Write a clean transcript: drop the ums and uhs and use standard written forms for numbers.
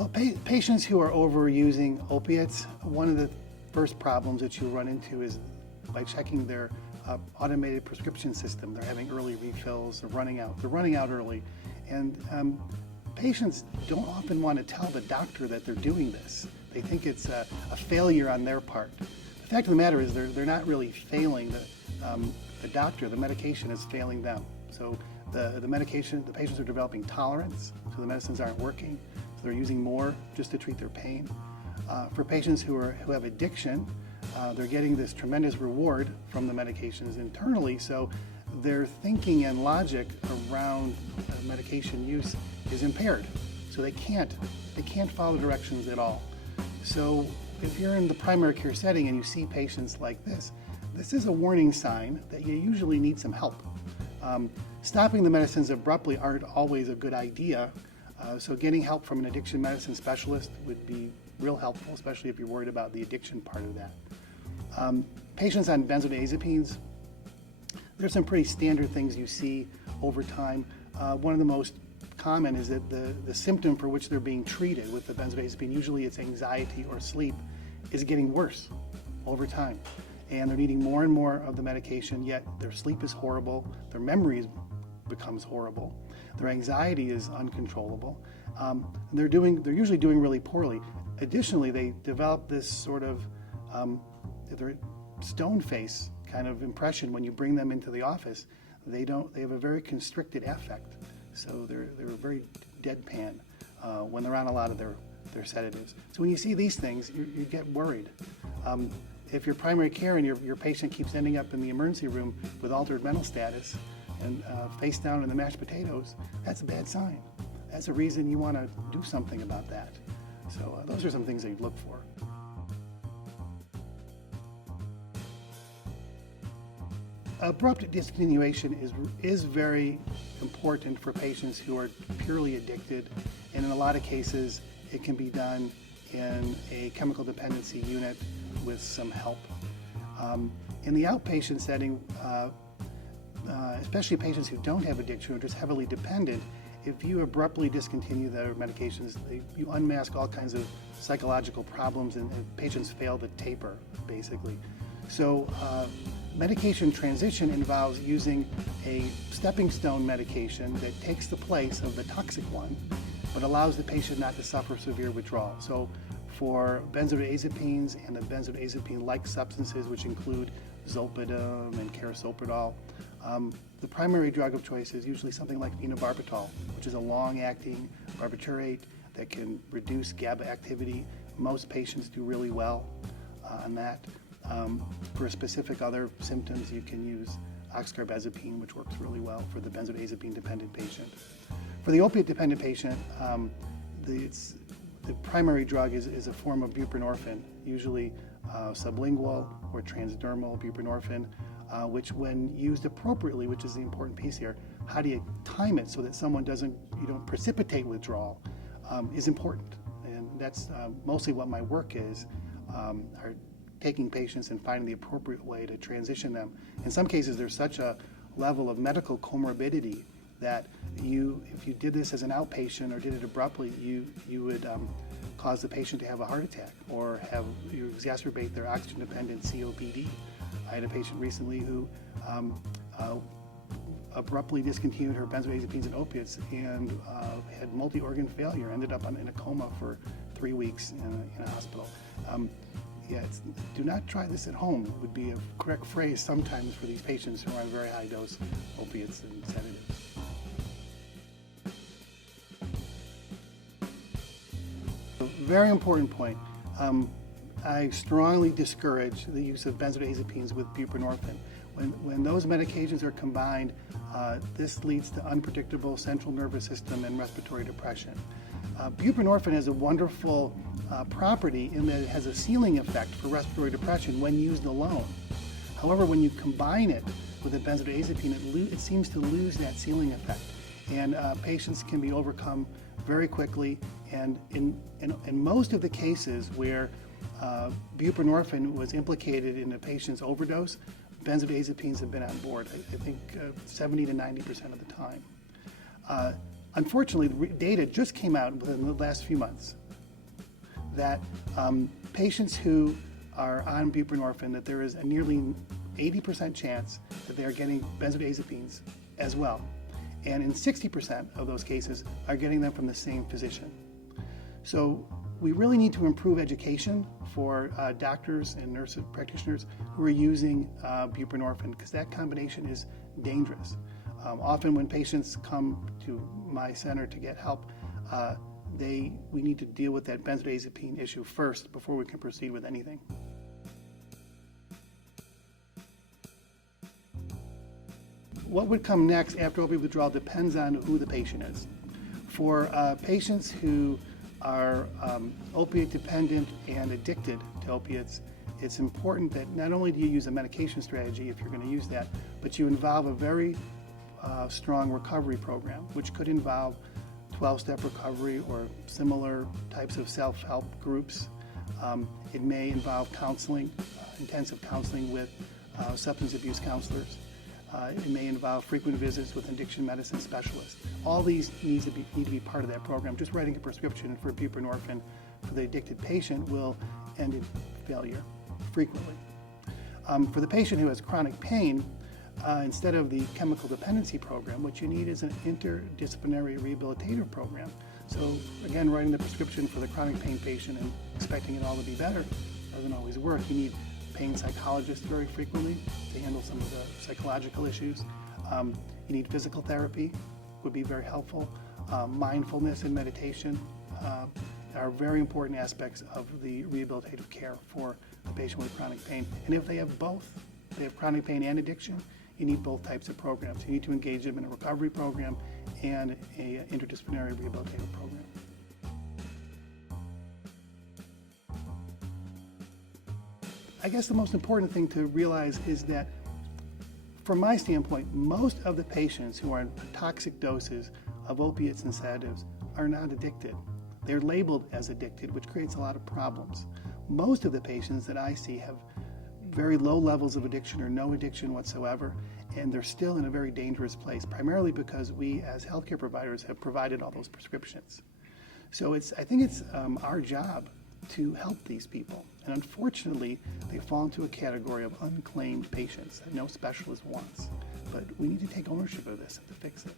Well, patients who are overusing opiates, one of the first problems that you run into is by checking their automated prescription system. They're having early refills, they're running out early. And patients don't often want to tell the doctor that they're doing this. They think it's a failure on their part. The fact of the matter is they're not really failing the doctor. The medication is failing them. So the patients are developing tolerance, so the medicines aren't working. So they're using more just to treat their pain. For patients who have addiction, they're getting this tremendous reward from the medications internally, so their thinking and logic around medication use is impaired. So they can't follow directions at all. So if you're in the primary care setting and you see patients like this is a warning sign that you usually need some help. Stopping the medicines abruptly aren't always a good idea, so getting help from an addiction medicine specialist would be real helpful, especially if you're worried about the addiction part of that. Patients on benzodiazepines, there's some pretty standard things you see over time. One of the most common is that the symptom for which they're being treated with the benzodiazepine, usually it's anxiety or sleep, is getting worse over time. And they're needing more and more of the medication, yet their sleep is horrible, their memory becomes horrible, their anxiety is uncontrollable, and they're usually doing really poorly. Additionally, they develop this sort of their stone face kind of impression when you bring them into the office. They have a very constricted affect, so they're very deadpan when they're on a lot of their sedatives. So when you see these things, you get worried. If your primary care and your patient keeps ending up in the emergency room with altered mental status and face down in the mashed potatoes, that's a bad sign. That's a reason you want to do something about that. So those are some things that you'd look for. Abrupt discontinuation is very important for patients who are purely addicted, and in a lot of cases it can be done in a chemical dependency unit with some help. In the outpatient setting, especially patients who don't have addiction or just heavily dependent, if you abruptly discontinue their medications, you unmask all kinds of psychological problems and patients fail to taper, basically. So medication transition involves using a stepping stone medication that takes the place of the toxic one, but allows the patient not to suffer severe withdrawal. So for benzodiazepines and the benzodiazepine-like substances, which include zolpidem and carisoprodol, the primary drug of choice is usually something like phenobarbital, which is a long-acting barbiturate that can reduce GABA activity. Most patients do really well on that. For specific other symptoms, you can use oxcarbazepine, which works really well for the benzodiazepine-dependent patient. For the opiate-dependent patient, the primary drug is a form of buprenorphine, usually sublingual or transdermal buprenorphine, which when used appropriately, which is the important piece here, how do you time it so that you don't precipitate withdrawal, is important. And that's mostly what my work is, are taking patients and finding the appropriate way to transition them. In some cases, there's such a level of medical comorbidity that if you did this as an outpatient or did it abruptly, you would cause the patient to have a heart attack or you exacerbate their oxygen-dependent COPD. I had a patient recently who abruptly discontinued her benzodiazepines and opiates and had multi-organ failure, ended up in a coma for 3 weeks in a hospital. Do not try this at home would be a correct phrase sometimes for these patients who are on very high dose opiates and sedatives. Very important point. I strongly discourage the use of benzodiazepines with buprenorphine. When those medications are combined, this leads to unpredictable central nervous system and respiratory depression. Buprenorphine has a wonderful property in that it has a ceiling effect for respiratory depression when used alone. However, when you combine it with a benzodiazepine, it seems to lose that ceiling effect, and patients can be overcome very quickly. And in most of the cases where buprenorphine was implicated in a patient's overdose, benzodiazepines have been on board, I think 70 to 90% of the time. Unfortunately, data just came out within the last few months that patients who are on buprenorphine, that there is a nearly 80% chance that they are getting benzodiazepines as well. And in 60% of those cases are getting them from the same physician. So we really need to improve education for doctors and nurse practitioners who are using buprenorphine, because that combination is dangerous. Often when patients come to my center to get help, we need to deal with that benzodiazepine issue first before we can proceed with anything. What would come next after opioid withdrawal depends on who the patient is. For patients who are opiate dependent and addicted to opiates, it's important that not only do you use a medication strategy if you're going to use that, but you involve a very strong recovery program, which could involve 12-step recovery or similar types of self-help groups. It may involve counseling, intensive counseling with substance abuse counselors. It may involve frequent visits with addiction medicine specialists. All these need to be part of that program. Just writing a prescription for buprenorphine for the addicted patient will end in failure frequently. For the patient who has chronic pain, instead of the chemical dependency program, what you need is an interdisciplinary rehabilitative program. So again, writing the prescription for the chronic pain patient and expecting it all to be better doesn't always work. You need pain psychologists very frequently to handle some of the psychological issues. You need physical therapy, would be very helpful. Mindfulness and meditation are very important aspects of the rehabilitative care for the patient with chronic pain. And if they have both, they have chronic pain and addiction, you need both types of programs. You need to engage them in a recovery program and an interdisciplinary rehabilitative program. I guess the most important thing to realize is that, from my standpoint, most of the patients who are on toxic doses of opiates and sedatives are not addicted. They're labeled as addicted, which creates a lot of problems. Most of the patients that I see have very low levels of addiction or no addiction whatsoever, and they're still in a very dangerous place, primarily because we as healthcare providers have provided all those prescriptions. So I think it's our job to help these people. And unfortunately, they fall into a category of unclaimed patients that no specialist wants. But we need to take ownership of this and to fix it.